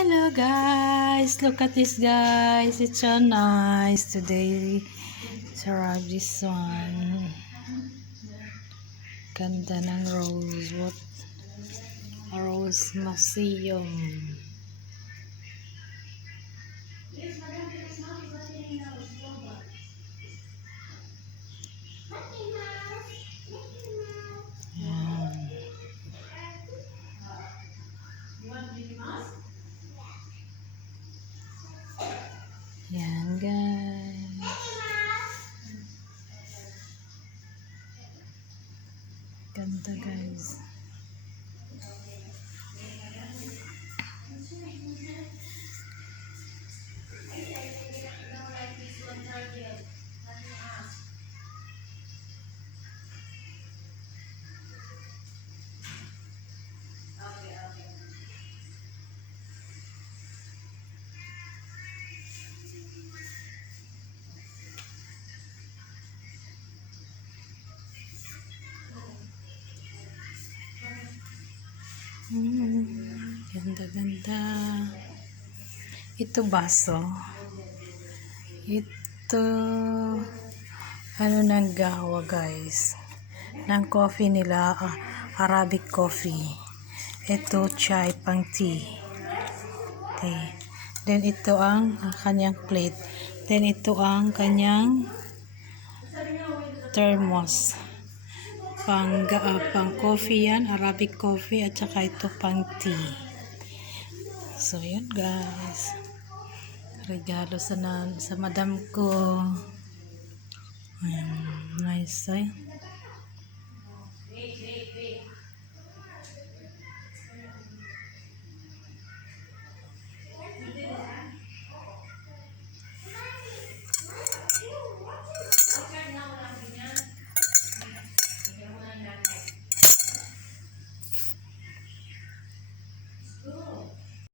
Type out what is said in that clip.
Hello guys, look at this guys, it's so nice today to rub this one. Ganda ng rosewood, rose museum. Yan guys, ganda guys. Ganda-ganda. Ito baso. Ito ano ng gawa guys. Ng coffee nila, Arabic coffee. Ito chai pang tea. Then ito ang kanyang plate. Then ito ang kanyang thermos. Pang coffee yan, Arabic coffee, at saka ito pang tea. So yun guys, regalo sa madam ko. Nice,